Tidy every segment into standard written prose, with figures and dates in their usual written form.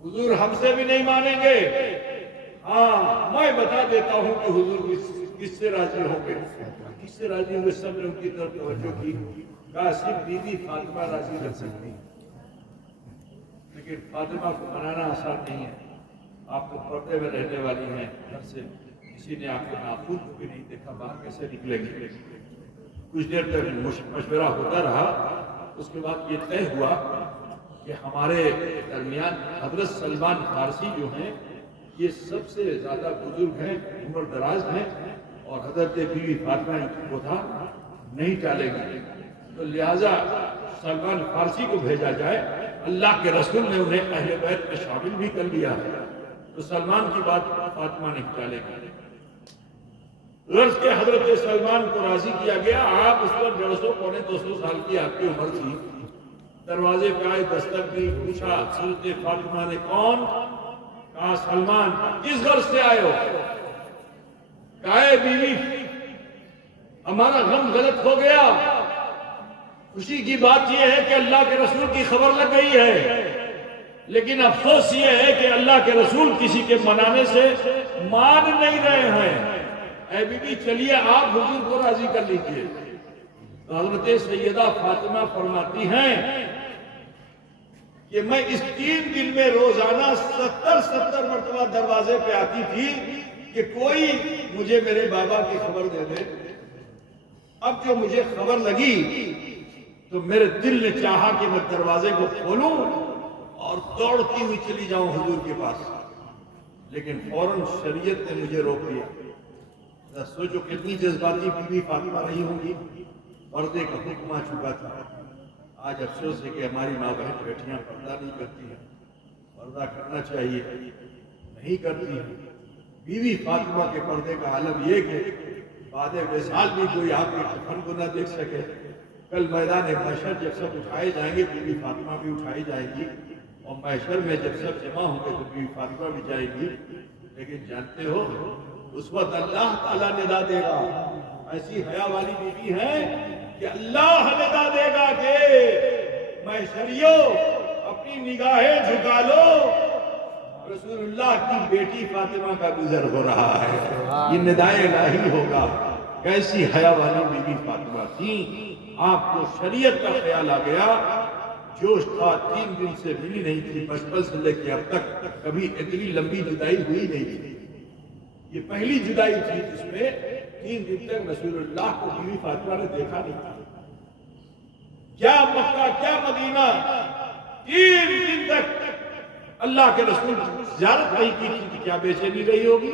حضور ہم سے بھی نہیں مانیں گے، ہاں میں بتا دیتا ہوں کہ حضور کس سے راضی ہوں گے۔ کس سے راضی ہوں گے؟ سب نے ان کی طرف توجہ کی، کہا صرف بی بی فاطمہ راضی کر سکتی، لیکن فاطمہ کو منانا آسان نہیں ہے، آپ تو پردے میں رہنے والی ہیں، گھر سے کسی نے آپ کے ناخن کو بھی نہیں دیکھا، باہر کیسے نکلیں گے؟ کچھ دیر تک مشورہ ہوتا رہا، اس کے بعد یہ طے ہوا کہ ہمارے درمیان حضرت سلمان فارسی جو ہیں یہ سب سے زیادہ بزرگ ہیں، عمر دراز ہیں، اور حضرت بی بی فاطمہ کو تھا نہیں ٹالیں گے، تو لہٰذا سلمان فارسی کو بھیجا جائے۔ اللہ کے رسول نے انہیں اہل بیت میں شامل بھی کر لیا ہے، تو سلمان کی بات فاطمہ نہیں ٹالے گی۔ غرض کے حضرت سلمان کو راضی کیا گیا۔ آپ اس پر 150 پونے 200 سال کی آپ کی عمر تھی، دروازے پہ آئے، دستک دی، پوچھا حضرت فاطمہ نے کون؟ کہا سلمان۔ کس غرض سے آئے ہو؟ کہا اے بیوی ہمارا غم غلط ہو گیا، خوشی کی بات یہ ہے کہ اللہ کے رسول کی خبر لگ گئی ہے، لیکن افسوس یہ ہے کہ اللہ کے رسول کسی کے منانے سے مان نہیں رہے ہیں۔ اے بی بی چلیے آپ حضور کو راضی کر لیجئے۔ تو حضرت سیدہ فاطمہ فرماتی ہیں کہ میں اس 3 دن میں روزانہ 70 مرتبہ دروازے پہ آتی تھی کہ کوئی مجھے میرے بابا کی خبر دے دے۔ اب جو مجھے خبر لگی تو میرے دل نے چاہا کہ میں دروازے کو کھولوں اور دوڑتی ہوئی چلی جاؤں حضور کے پاس، لیکن فوراً شریعت نے مجھے روک دیا۔ سوچو کتنی جذباتی بی بی فاطمہ رہی ہوں گی، پردے کا حکم آ چکا تھا۔ آج افسوس ہے کہ ہماری ماں بہن بیٹیاں پردہ نہیں کرتی ہیں، پردہ کرنا چاہیے، نہیں کرتی ہیں۔ بی بی فاطمہ کے پردے کا عالم یہ کہ بعد وصال بھی کوئی آپ کے کفن کو نہ دیکھ سکے۔ کل میدان محشر جب سب اٹھائے جائیں گے، بی بی فاطمہ بھی اٹھائی جائے گی، اور محشر میں جب سب جمع ہوں گے تو بی بی فاطمہ بھی جائے گی، لیکن جانتے ہو اس وقت اللہ تعالیٰ ندا دے گا۔ ایسی حیا والی بی بی ہے کہ اللہ ندا دے گا کہ محشریوں اپنی نگاہیں جھکا لو، رسول اللہ کی بیٹی فاطمہ کا گزر ہو رہا ہے، یہ ندائے الہی ہوگا۔ کیسی حیا والی بی بی فاطمہ تھی، آپ کو شریعت کا خیال آ گیا، جوش تھا، 3 دن سے ملی نہیں تھی، بچپن سے لے کے اب تک کبھی اتنی لمبی جدائی ہوئی نہیں تھی۔ یہ پہلی جدائی تھی جس میں 3 دن تک رسول اللہ کو بی بی فاطمہ نے دیکھا نہیں تھا۔ کیا مکہ کیا مدینہ، 3 دن تک اللہ کے رسول زیارت نہیں کی تھی، کیا بے چینی رہی ہوگی،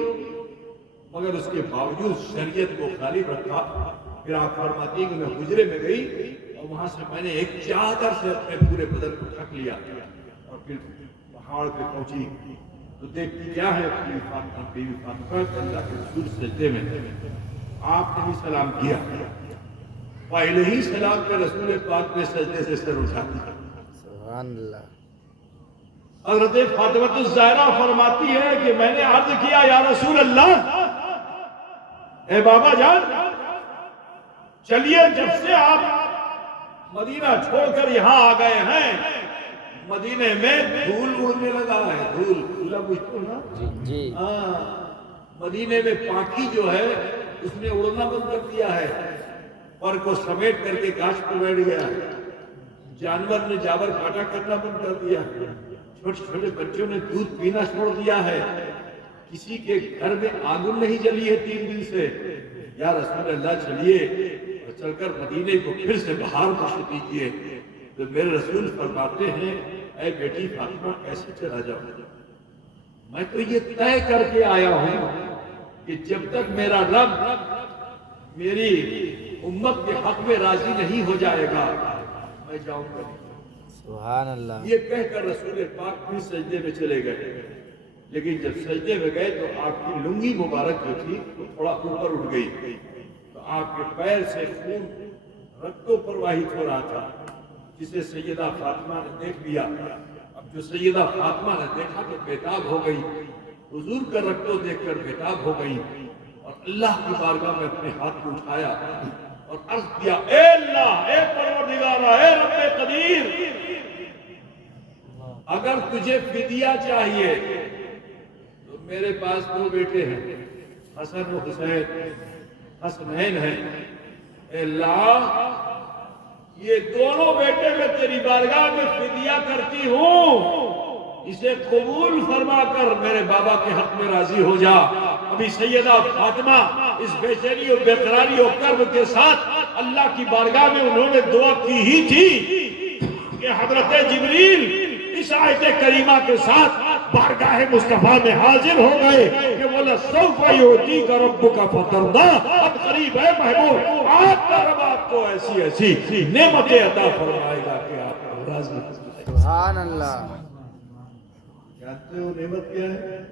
مگر اس کے باوجود شریعت کو غالب رکھا۔ پھر آپ فرماتی ہیں کہ میں حجرے میں گئی اور وہاں سے میں نے ایک چادر سے اپنے پورے بدن کو ڈھک لیا، اور پھر پہاڑ پہ پہنچی تو دیکھتی کیا ہے بی بی فاطمہ اللہ کے رسول سجدے میں، آپ نے بھی سلام کیا، پہلے ہی سلام پہ رسول پاک نے سجدے سے سر اٹھا دیا۔ سبحان اللہ۔ حضرت فاطمہ الزہرا فرماتی ہے کہ میں نے عرض کیا یا رسول اللہ، اے بابا جان چلیے جب سے آپ مدینہ چھوڑ کر یہاں آ گئے ہیں، مدینے میں دھول اڑنے لگا ہے، دھول بجھتے نا، جی مدینے میں پاکی جو ہے اس نے اڑنا بند کر دیا ہے، پر کو سمیٹ کر کے گاش پر بیٹھ گیا ہے، جانور نے جاور کاٹا کرنا بند کر دیا ہے، چھوٹے چھوٹے بچوں نے دودھ پینا چھوڑ دیا ہے، کسی کے گھر میں آنگن نہیں جلی ہے 3 دن سے۔ یا رسول اللہ چلیے اور چل کر مدینے کو پھر سے بہار بخش دیجیے۔ تو میرے رسول فرماتے ہیں اے بیٹی فاطمہ کیسے چلا جاؤں، میں تو یہ طے کر کے آیا ہوں کہ جب تک میرا رب میری امت کے حق میں راضی نہیں ہو جائے گا میں جاؤں گا نہیں۔ سبحان اللہ۔ یہ کہہ کر رسول پاک پھر سجدے میں چلے گئے، لیکن جب سجدے میں گئے تو آپ کی لنگی مبارک جو تھی وہ تھوڑا اوپر اٹھ گئی، تو آپ کے پیر سے خون رگوں پرواہت ہو رہا تھا، جسے سیدہ فاطمہ نے دیکھ لیا۔ اب جو سیدہ فاطمہ نے دیکھا تو بےتاب ہو گئی، حضور کا رگوں دیکھ کر بےتاب ہو گئی، اور اللہ کی بارگاہ میں اپنے ہاتھ کو اٹھایا اور عرض کیا اے اللہ، اے پروردگارہ، اے رب قدیر، اگر تجھے فدیہ چاہیے تو میرے پاس 2 بیٹے ہیں، حسن و حسین، حسنین ہیں، اے اللہ یہ دونوں بیٹے میں تیری بارگاہ میں فدیہ کرتی ہوں، اسے قبول فرما کر میرے بابا کے حق میں راضی ہو جا۔ ابھی سیدہ فاطمہ اس بے چینی و بے قراری و کرب کے ساتھ اللہ کی بارگاہ میں انہوں نے دعا کی ہی تھی کہ حضرت جبریل اس آیت کریمہ کے ساتھ بارگاہ مصطفیٰ میں حاضر ہو گئے کہ وَلَسَوْفَ يُعْطِيكَ رَبُّكَ فَتَرْضَىٰ، اب قریب ہے محبوب، آپ کا رب آپ کو ایسی ایسی نعمتیں عطا فرمائے گا کہ آپ راضی ہو جائیں۔ سبحان اللہ۔ جانتے ہو نعمت کیا ہے؟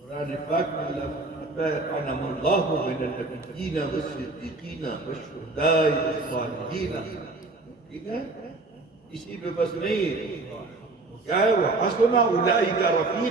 قرآن پاک میں اللہ فرماتا ہے أَنَعَمَ اللَّهُ مِنَ النَّبِيِّينَ وَالصِّدِّيقِينَ وَالشُّهَدَاءِ وَالصَّالِحِينَ، ٹھیک ہے؟ اسی پہ بس نہیں، کیا ہے وہ حسن اولئک رفیق